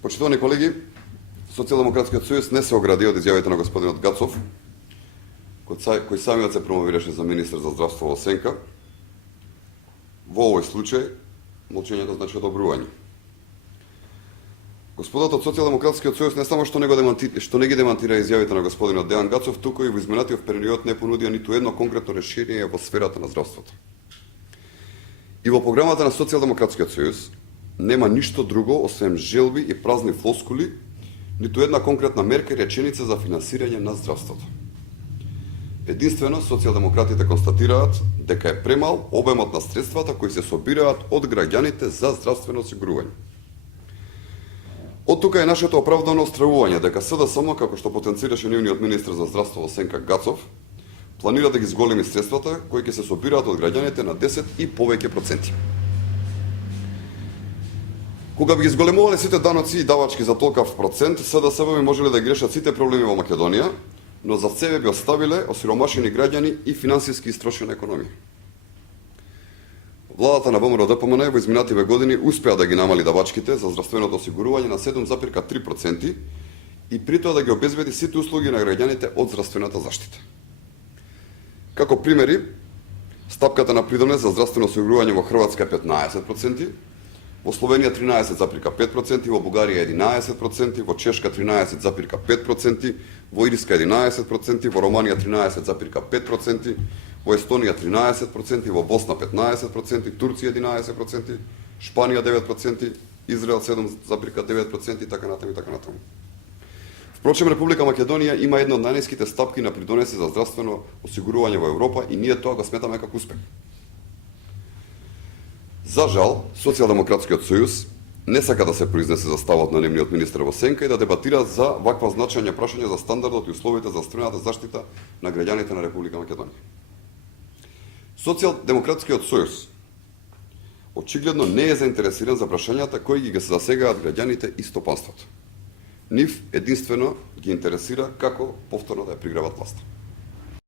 Почитувани колеги, Социјалдемократскиот сојуз не се огради од изјавите на господинот Гацов, кој самиот се промовираше за министер за здравство во Сенка. Во овој случај, молчењето значи одобрување. Господата од Социјалдемократскиот сојуз не само што не ги демантира изјавите на господинот Дејан Гацов, туку и во изминатиот период не понудија ниту едно конкретно решение во сферата на здравството. И во програмата на Социјалдемократскиот сојуз нема ништо друго освен желби и празни флоскули, ниту една конкретна мерка и реченица за финансирање на здравството. Единствено, социјалдемократите констатираат дека е премал обемот на средствата кои се собираат од граѓаните за здравствено осигурување. Од тука е нашето оправдано остравување дека СДСМ, како што потенцираше нивниот министер за здравство во Сенка Гацов, планира да ги зголеми средствата кои ќе се собираат од граѓаните на 10 и повеќе проценти. Кога би ги зголемувале сите даноци и давачки за толкав процент, СДСМ би можеле да ги решат сите проблеми во Македонија, но за себе би оставиле осиромашени граѓани и финансиски истрошена економија. Владата на ВМРО-ДПМН во изминативе години успеа да ги намали давачките за здравственото осигурување на 7,3% и при тоа да ги обезбеди сите услуги на граѓаните од здравствената заштита. Како примери, стапката на придонес за здравствено осигурување во Хрватска е 15%, во Словенија 13,5%, во Бугарија 11%, во Чешка 13,5%, во Ирска 11%, во Романија 13,5%, во Естонија 13%, во Босна 15%, Турција 11%, Шпанија 9%, Израел 7,9% и така натаму и така натаму. Впрочем, Република Македонија има една од најниските стапки на придонеси за здравствено осигурување во Европа и ние тоа го сметаме како успех. За жал, Социјалдемократскиот сојуз не сака да се произнесе за ставот на нивниот министер во Сенка и да дебатира за ваква значајно прашање за стандардот и условите за здравствената заштита на граѓаните на Република Македонија. Социјалдемократскиот сојуз очигледно не е заинтересиран за прашањата кои ги засегаат граѓаните и стопанството. Нив единствено ги интересира како повторно да ја приграбат власта.